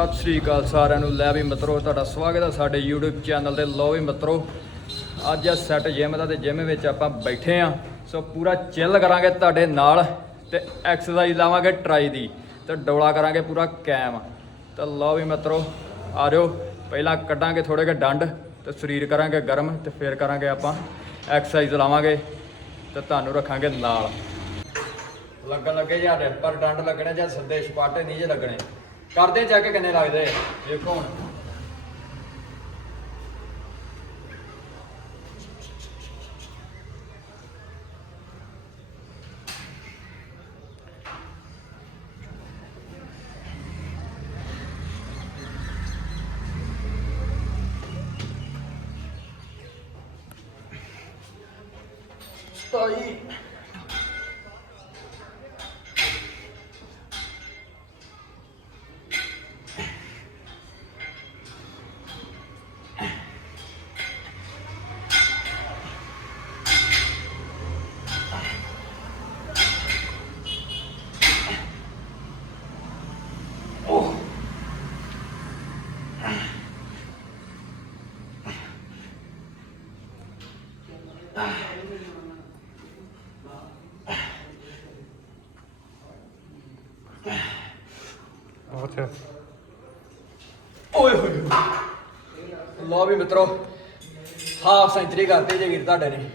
ਸਤਿ ਸ੍ਰੀ ਅਕਾਲ ਸਾਰਿਆਂ ਨੂੰ। ਲੈ ਵੀ ਮਿੱਤਰੋ, ਤੁਹਾਡਾ ਸਵਾਗਤ ਹੈ ਸਾਡੇ YouTube ਚੈਨਲ ਤੇ। ਲੋ ਵੀ ਮਿੱਤਰੋ, ਅੱਜ ਆ ਸੈਟ ਜਿਮ ਦਾ ਤੇ ਜਿਮ ਵਿੱਚ ਆਪਾਂ ਬੈਠੇ ਆ। ਸੋ ਪੂਰਾ ਚਿੱਲ ਕਰਾਂਗੇ ਤੁਹਾਡੇ ਨਾਲ ਤੇ ਐਕਸਰਸਾਈਜ਼ ਲਾਵਾਂਗੇ ਟਰਾਈ ਦੀ ਤੇ ਡੋਲਾ ਕਰਾਂਗੇ ਪੂਰਾ ਕੈਮ ਤੇ ਲੋ ਵੀ ਮਿੱਤਰੋ, ਆ ਜਾਓ। ਪਹਿਲਾਂ ਕੱਢਾਂਗੇ ਥੋੜੇ ਕੇ ਡੰਡ ਤੇ ਸਰੀਰ ਕਰਾਂਗੇ ਗਰਮ ਤੇ ਫਿਰ ਕਰਾਂਗੇ ਆਪਾਂ ਐਕਸਰਸਾਈਜ਼ ਲਾਵਾਂਗੇ ਤੇ ਤੁਹਾਨੂੰ ਰੱਖਾਂਗੇ ਨਾਲ। ਲੱਗਣ ਲੱਗੇ ਜਾਂ ਪਰ ਡੰਡ ਲੱਗਣੇ ਜਾਂ ਸਿੱਧੇ ਸਪਾਟੇ ਨਹੀਂ ਜੇ ਲੱਗਣੇ। ਕਰਦੇ ਚੈੱਕ ਕਿੰਨੇ ਲੱਗਦੇ? ਦੇਖੋ ਹੁਣ। ਸਤਾਈ। ਅੱਛਾ ਓਏ ਹੋਏ। ਲਓ ਵੀ ਮਿੱਤਰੋ ਹਾਫ ਸੈਂਚਰੀ ਕਰਤੀ ਜੇ ਵੀਰ ਤੁਹਾਡੇ ਨੇ।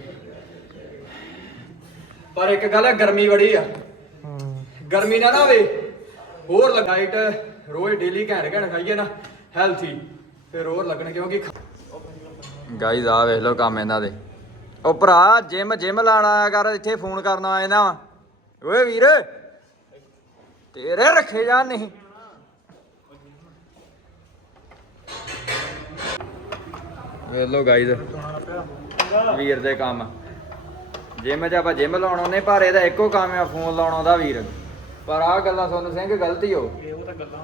ਪਰ ਇੱਕ ਗੱਲ ਹੈ ਗਰਮੀ ਬੜੀ ਆ। ਗਰਮੀ ਨਾ ਨਾ ਹੋਵੇ ਹੋਰ ਲਗਾਈਟ ਰੋਜ਼ ਡੇਲੀ ਘੈਂਟ ਘੈਂਟ ਖਾਈਏ ਨਾ ਹੈਲਥੀ ਫਿਰ ਹੋਰ ਲੱਗਣ ਕਿਉਂਕਿ ਗਾਈਜ਼ ਆ ਵੇਖ ਲਓ ਕੰਮ ਇਹਨਾਂ ਦੇ। ਉਹ ਭਰਾ ਜਿਮ ਜਿਮ ਲਾਣ ਆਇਆ ਕਰ ਇੱਥੇ ਫੋਨ ਕਰਨ ਆਏ ਨਾ। ਓਏ ਵੀਰ ਤੇਰੇ ਰੱਖੇ ਜਾਣ ਨਹੀਂ। ਵੇਖ ਲਓ ਗਾਈਜ਼ ਵੀਰ ਦੇ ਕੰਮ। ਜਿਮ 'ਚ ਆਪਾਂ ਜਿਮ ਲਾਉਣ ਆਉਂਦੇ ਪਰ ਇਹਦਾ ਇੱਕੋ ਕੰਮ ਆ ਫੋਨ ਲਾਉਣ ਆਉਂਦਾ ਵੀਰ। ਪਰ ਆਹ ਗੱਲਾਂ ਸੋਨੂੰ ਸਿੰਘ, ਗਲਤੀ ਹੋ ਇਹ ਤਾਂ ਗੱਲਾਂ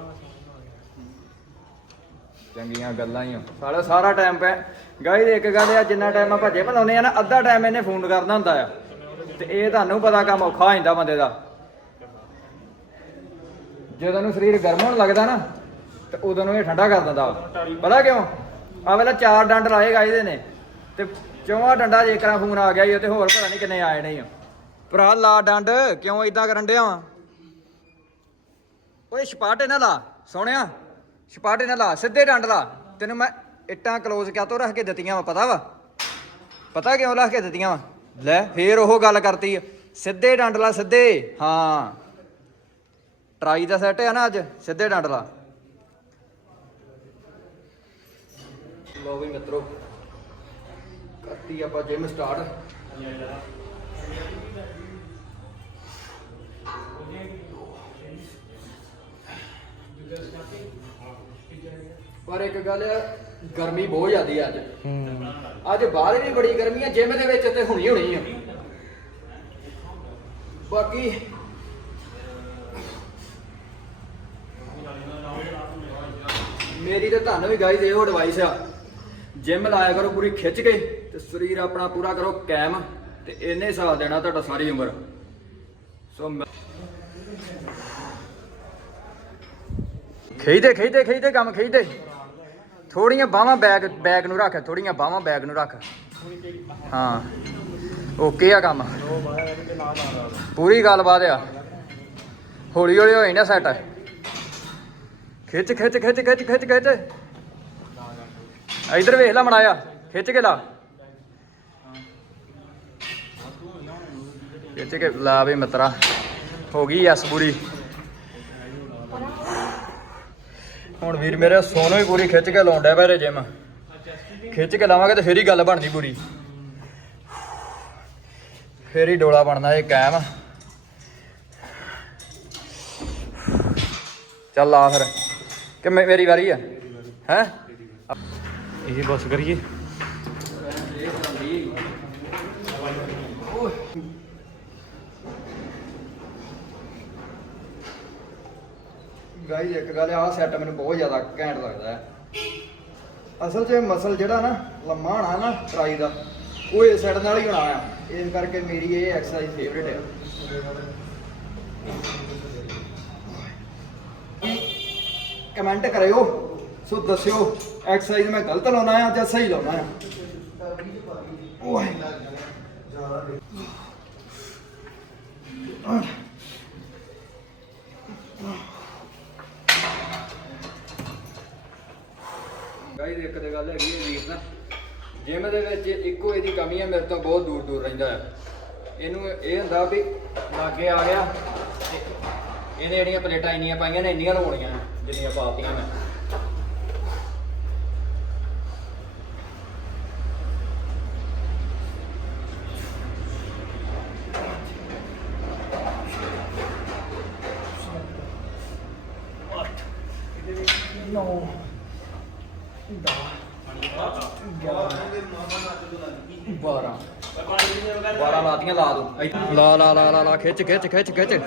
ਚੰਗੀਆਂ ਗੱਲਾਂ ਹੀ ਆ। ਸਾਲਾ ਸਾਰਾ ਟਾਈਮ ਪੈ ਗਾਈਜ਼ ਇੱਕ ਗੱਲ ਆ, ਜਿੰਨਾ ਟਾਈਮ ਆਪਾਂ ਜਿਮ ਲਾਉਂਦੇ ਆ ਨਾ, ਅੱਧਾ ਟਾਈਮ ਇਹਨੇ ਫੋਨ ਕਰਨਾ ਹੁੰਦਾ ਆ। ਤੇ ਇਹ ਤੁਹਾਨੂੰ ਪਤਾ ਕੰਮ ਔਖਾ ਹੋ ਜਾਂਦਾ ਬੰਦੇ ਦਾ। ਜਦੋਂ ਨੂੰ ਸਰੀਰ ਗਰਮ ਹੋਣ ਲੱਗਦਾ ਨਾ, ਤੇ ਉਦੋਂ ਨੂੰ ਇਹ ਠੰਡਾ ਕਰ ਦਿੰਦਾ ਪਤਾ ਕਿਉਂ? ਆ ਵੇਲਾ ਚਾਰ ਡੰਡ ਲਾਏਗਾ ਇਹਦੇ ਨੇ। ਤੇ ਚੌਵਾਂ ਡੰਡਾ ਜੇਕਰਾਂ ਫੋਨ ਆ ਗਿਆ ਈ ਤੇ ਹੋਰ ਪਤਾ ਨਹੀਂ ਕਿੰਨੇ ਆਏ ਨੇ ਭਰਾ, ਲਾ ਡੰਡ, ਕਿਉਂ ਇਦਾਂ ਕਰਨ ਡਿਆ ਵਾ? ਓਏ, ਛਪਾਟੇ ਨਾ ਲਾ, ਸੋਹਣਿਆ। ਛਪਾਟੇ ਨਾ ਲਾ, ਸਿੱਧੇ ਡੰਡ ਲਾ। ਤੈਨੂੰ ਮੈਂ ਇੱਟਾਂ ਕਲੋਜ਼ ਕਿਆ ਤੋਂ ਰੱਖ ਕੇ ਦਿੱਤੀਆਂ ਵਾ, ਪਤਾ ਵਾ? ਪਤਾ ਕਿਉਂ ਰੱਖ ਕੇ ਦਿੱਤੀਆਂ ਵਾ? ਲੈ, ਫੇਰ ਉਹ ਗੱਲ ਕਰਤੀ ਸਿੱਧੇ ਡੰਡ ਲਾ, ਸਿੱਧੇ। ਹਾਂ। ਟਰਾਈ ਦਾ ਸੈੱਟ ਆ ਨਾ ਅੱਜ, ਸਿੱਧੇ ਡੰਡ ਲਾ। ਲੋ ਵੀ ਮਿੱਤਰੋ ਕਰਤੀ ਆਪਾਂ ਜਿਮ ਸਟਾਰਟ ਪਰ ਇੱਕ ਗੱਲ ਆ ਗਰਮੀ ਬਹੁਤ ਜ਼ਿਆਦੀ ਆ ਅੱਜ। ਅੱਜ ਬਾਹਰ ਵੀ ਬੜੀ ਗਰਮੀ ਆ ਜਿਮ ਦੇ ਵਿੱਚ ਤੇ ਹੁਣੀ ਹੁਣੀ ਆ। ਬਾਕੀ ਮੇਰੀ ਤੇ ਤੁਹਾਨੂੰ ਵੀ ਗਾਈਜ਼ ਇਹੋ ਐਡਵਾਈਸ ਆ। ਜਿਮ ਲਾਇਆ ਕਰੋ, ਪੂਰੀ ਖਿੱਚ ਕੇ ਤੇ ਸਰੀਰ ਆਪਣਾ ਪੂਰਾ ਕਰੋ ਕਾਇਮ ਤੇ ਇੰਨੇ ਸਾਲ ਦੇਣਾ ਤੁਹਾਡਾ ਸਾਰੀ ਉਮਰ। ਸੋ ਮੈਂ- ਖਿੱਚਦੇ ਖਿੱਚਦੇ ਕੰਮ, ਖਿੱਚਦੇ। ਥੋੜੀਆਂ ਬਾਹਾਂ ਬੈਗ ਬੈਗ ਨੂੰ ਰੱਖ, ਥੋੜੀਆਂ ਬਾਹਾਂ ਬੈਗ ਨੂੰ ਰੱਖ। ਹਾਂ ਓਕੇ ਆ ਕੰਮ। ਉਹ ਬਾਹਰ ਤੇ ਪੂਰੀ ਗੱਲਬਾਤ ਆ। ਹੌਲੀ ਹੌਲੀ ਹੋਈ ਨਾ ਸੈੱਟ ਖਿੱਚ ਖਿੱਚ ਖਿੱਚ ਖਿੱਚ ਖਿੱਚ ਖਿੱਚ। ਇਧਰ ਵੇਖ ਲੈ ਮੜਾਇਆ, ਖਿੱਚ ਕੇ ਲਾ। ਖਿੱਚ ਕੇ ਲਾ ਵੀ ਮਿੱਤਰਾ, ਹੋ ਗਈ ਐਸ ਪੂਰੀ ਹੁਣ ਵੀਰ ਮੇਰੇ ਸੋਨੋ ਹੀ ਪੂਰੀ ਖਿੱਚ ਕੇ ਲਾਉਂਦਾ ਬਾਰੇ ਜਿਮ ਖਿੱਚ ਕੇ ਲਾਵਾਂਗੇ ਤੇ ਫੇਰ ਹੀ ਗੱਲ ਬਣਦੀ ਪੂਰੀ। ਫੇਰ ਹੀ ਡੋਲਾ ਬਣਦਾ ਇਹ ਕਾਇਮ। ਚੱਲ ਆ ਫਿਰ। ਕਿ ਮੇਰੀ ਵਾਰੀ ਆ। ਹੈ? ਇਹ ਬਸ ਕਰੀਏ। ਗਾਈ ਇੱਕ ਗੱਲ ਆ ਸੈਟ ਮੈਨੂੰ ਬਹੁਤ ਜ਼ਿਆਦਾ ਘੈਂਟ ਲੱਗਦਾ ਹੈ। ਅਸਲ 'ਚ ਮਸਲ ਜਿਹੜਾ ਨਾ, ਲੰਮਾ ਹੋਣਾ ਨਾ ਟਰਾਈ ਦਾ, ਉਹ ਇਸ ਸੈੱਟ ਨਾਲ ਹੀ ਹੋਣਾ ਆ। ਇਸ ਕਰਕੇ ਮੇਰੀ ਇਹ ਐਕਸਰਸਾਈਜ਼ ਫੇਵਰੇਟ ਹੈ। ਕਮੈਂਟ ਕਰਿਓ, ਸੋ ਦੱਸਿਓ। ਐਕਸਰਸਾਈਜ਼ ਮੈਂ ਗਲਤ ਲਾਉਣਾ ਆ ਜਾਂ ਸਹੀ ਲਾਉਣਾ ਆ? ਓਏ। ਗਾਈ ਇੱਕ ਤੇ ਗੱਲ ਹੈਗੀ ਹੈ ਵੀਰ ਨਾ ਜਿਮ ਦੇ ਵਿੱਚ ਇੱਕੋ ਇਹਦੀ ਕਮੀ ਹੈ ਮੇਰੇ ਤੋਂ ਬਹੁਤ ਦੂਰ ਦੂਰ ਰਹਿੰਦਾ ਹੈ ਇਹਨੂੰ ਇਹ ਹੁੰਦਾ ਵੀ ਲਾਗੇ ਆ ਗਿਆ ਇਹਨੇ ਜਿਹੜੀਆਂ ਪਲੇਟਾਂ ਇੰਨੀਆਂ ਪਾਈਆਂ ਨੇ ਇੰਨੀਆਂ ਲਾਉਣੀਆਂ ਜਿੰਨੀਆਂ ਪਾਤੀਆਂ ਮੈਂ। ਬਾਰਾਂ। ਬਾਰਾਂ ਲਾਤੀਆਂ, ਲਾ ਦੋ। ਲਾ ਲਾ ਲਾ ਲਾ ਲਾ, ਖਿੱਚ ਖਿੱਚ ਖਿੱਚ ਖਿੱਚ।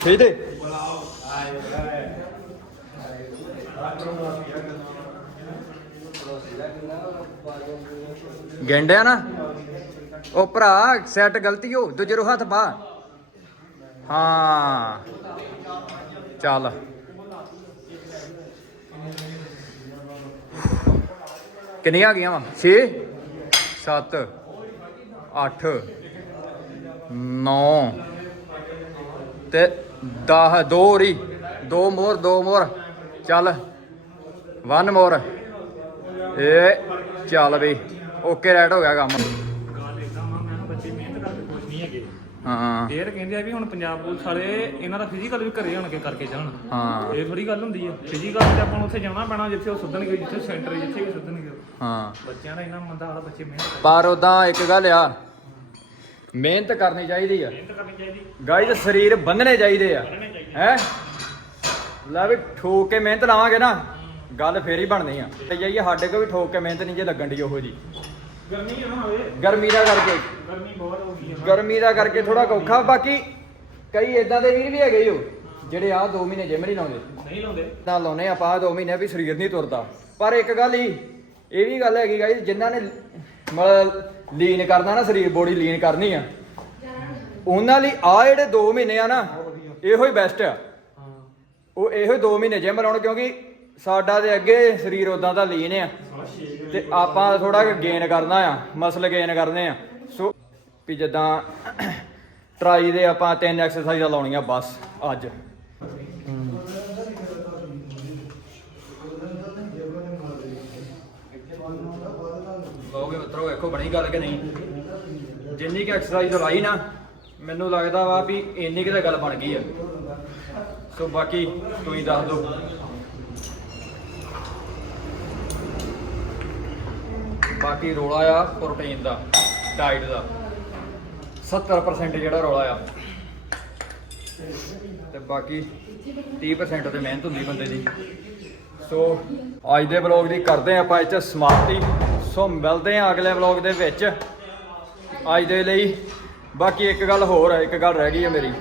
ਖਿੱਚ ਦੇ। ਗੈਂਡਿਆ ਨਾ। ਉਹ ਭਰਾ ਸੈੱਟ ਗਲਤੀ ਹੋ ਦੂਜੇ ਰੋ ਹੱਥ ਪਾ। ਹਾਂ। ਚੱਲ। ਕਿੰਨੀਆਂ ਆ ਗਈਆਂ ਵਾ? 6 7 8 9 ਤੇ 10 ਦੋ ਰੀ ਦੋ ਮੋਰ ਦੋ ਮੋਰ। ਚੱਲ। ਵਨ ਮੋਰ ਇਹ ਚੱਲ ਬਈ। ਓਕੇ ਰਾਈਟ ਹੋ ਗਿਆ ਕੰਮ। ਹਾਂ ਇਹ ਤਾਂ ਕਹਿੰਦੇ ਆ ਵੀ ਹੁਣ ਪੰਜਾਬ ਪੁਲਿਸ ਵਾਲੇ ਇਹਨਾਂ ਦਾ ਫਿਜ਼ੀਕਲ ਵੀ ਘਰੇ ਆਣ ਕੇ ਕਰਕੇ ਜਾਣ। ਹਾਂ। ਇਹ ਥੋੜੀ ਗੱਲ ਹੁੰਦੀ ਹੈ ਫਿਜ਼ੀਕਲ ਤੇ ਆਪਾਂ ਨੂੰ ਉੱਥੇ ਜਾਣਾ ਪੈਣਾ ਜਿੱਥੇ ਉਹ ਸੁੱਧਣਗੇ ਜਿੱਥੇ ਸੈਂਟਰ ਜਿੱਥੇ ਵੀ ਸੁੱਧਣਗੇ ਉਹ। ਹਾਂ। ਬੱਚਿਆਂ ਦਾ ਇੰਨਾ ਮੰਦਾ ਹਾਲ ਆ, ਬੱਚੇ ਮਿਹਨਤ ਪਰ ਉਦਾਂ ਇੱਕ ਗੱਲ ਆ ਮਿਹਨਤ ਕਰਨੀ ਚਾਹੀਦੀ ਆ। ਮਿਹਨਤ ਕਰਨੀ ਚਾਹੀਦੀ। ਗਾਈਜ਼ ਸਰੀਰ ਬੰਨਣੇ ਚਾਹੀਦੇ ਆ। ਹੈ? ਲੈ ਵੀ ਠੋਕ ਕੇ ਮਿਹਨਤ ਲਾਵਾਂਗੇ ਨਾ ਗੱਲ ਫੇਰ ਹੀ ਬਣਨੀ ਆ। ਤੇ ਜਾਈਏ ਸਾਡੇ ਕੋਲ ਵੀ ਠੋਕ ਕੇ ਮਿਹਨਤ ਨਹੀਂ ਜੇ ਲੱਗਣ ਦੀ ਉਹੋ ਜੀ। ਗਰਮੀ ਹੈ ਨਾ ਹੋਵੇ ਗਰਮੀ ਦਾ ਕਰਕੇ। ਗਰਮੀ ਬਹੁਤ ਹੋ ਗਈ ਹੈ ਗਰਮੀ ਦਾ ਕਰਕੇ ਥੋੜਾ ਔਖਾ। ਬਾਕੀ ਕਈ ਇਦਾਂ ਦੇ ਵੀਰ ਵੀ ਹੈਗੇ ਓ ਜਿਹੜੇ ਆਹ 2 ਮਹੀਨੇ ਜਿਮ ਨਹੀਂ ਲਾਉਂਦੇ। ਨਹੀਂ ਲਾਉਂਦੇ। ਤਾਂ ਲਾਉਨੇ ਆਪਾਂ ਆਹ 2 ਮਹੀਨੇ ਵੀ ਸਰੀਰ ਨਹੀਂ ਤੁਰਦਾ। ਪਰ ਇੱਕ ਗੱਲ ਹੀ ਇਹ ਵੀ ਗੱਲ ਹੈਗੀ ਗਾਈਜ਼ ਜਿਨ੍ਹਾਂ ਨੇ ਮਤਲਬ ਲੀਨ ਕਰਨਾ ਨਾ ਸਰੀਰ ਬੋਡੀ ਲੀਨ ਕਰਨੀ ਆ ਉਹਨਾਂ ਲਈ ਆ ਜਿਹੜੇ 2 ਮਹੀਨੇ ਆ ਨਾ ਇਹੋ ਹੀ ਬੈਸਟ ਆ। ਹਾਂ। ਉਹ ਇਹੋ ਹੀ 2 ਮਹੀਨੇ ਜਿਮ ਲਾਉਣ ਕਿਉਂਕਿ ਸਾਡਾ ਦੇ ਅੱਗੇ ਸਰੀਰ ਉਦਾਂ ਦਾ ਲੀਨ ਆ। ਤੇ ਆਪਾਂ ਥੋੜਾ ਗੇਨ ਕਰਨਾ ਆ ਮਸਲ ਗੇਨ ਕਰਨੇ ਆ। ਸੋ, ਵੀ ਜਿੱਦਾਂ ਟਰਾਈ ਦੇ ਆਪਾਂ ਤਿੰਨ ਐਕਸਰਸਾਈਜ਼ਾਂ ਲਾਉਣੀਆਂ ਬਸ, ਅੱਜ। ਲੋਗੇ ਮਿੱਤਰੋ, ਵੇਖੋ ਬਣੀ ਗੱਲ ਕਿ ਨਹੀਂ। ਜਿੰਨੀ ਕਿ ਐਕਸਰਸਾਈਜ਼ ਲਾਈ ਨਾ, ਮੈਨੂੰ ਲੱਗਦਾ ਵਾ ਵੀ ਇੰਨੀ ਕਿ ਤਾਂ ਗੱਲ ਬਣ ਗਈ ਆ। ਸੋ ਬਾਕੀ ਤੁਸੀਂ ਦੱਸ ਦਿਓ। ਬਾਕੀ ਰੋਲਾ ਆ ਪ੍ਰੋਟੀਨ ਦਾ ਡਾਈਟ ਦਾ। 70% ਜਿਹੜਾ ਰੋਲਾ ਆ। ਤੇ ਬਾਕੀ 30% ਤੇ ਮਿਹਨਤ ਹੁੰਦੀ ਬੰਦੇ ਦੀ। ਸੋ, ਅੱਜ ਦੇ ਵਲੌਗ ਦੀ ਕਰਦੇ ਹਾਂ ਆਪਾਂ ਚ ਸਮਾਪਤੀ। ਸੋ ਮਿਲਦੇ ਹਾਂ ਅਗਲੇ ਵਲੌਗ ਦੇ ਵਿੱਚ। ਅੱਜ ਦੇ ਲਈ ਬਾਕੀ ਇੱਕ ਗੱਲ ਹੋਰ ਹੈ ਇੱਕ ਗੱਲ ਰਹਿ ਗਈ ਹੈ ਮੇਰੀ।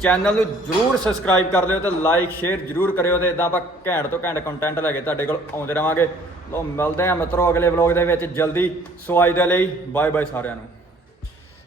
ਚੈਨਲ ਨੂੰ ਜਰੂਰ ਸਬਸਕ੍ਰਾਈਬ ਕਰ ਲਿਓ ਤੇ ਲਾਈਕ, ਸ਼ੇਅਰ ਜਰੂਰ ਕਰਿਓ ਤੇ ਇਦਾਂ ਆਪਾਂ ਘੈਂਟ ਤੋਂ ਘੈਂਟ ਕੰਟੈਂਟ ਲੈ ਕੇ ਤੁਹਾਡੇ ਕੋਲ ਆਉਂਦੇ ਰਵਾਂਗੇ। ਲੋ ਮਿਲਦੇ ਹਾਂ ਮਿੱਤਰੋ ਅਗਲੇ ਵਲੌਗ ਦੇ ਵਿੱਚ। ਜਲਦੀ ਸੋ ਅੱਜ ਦੇ ਲਈ। ਬਾਏ ਬਾਏ ਸਾਰਿਆਂ ਨੂੰ।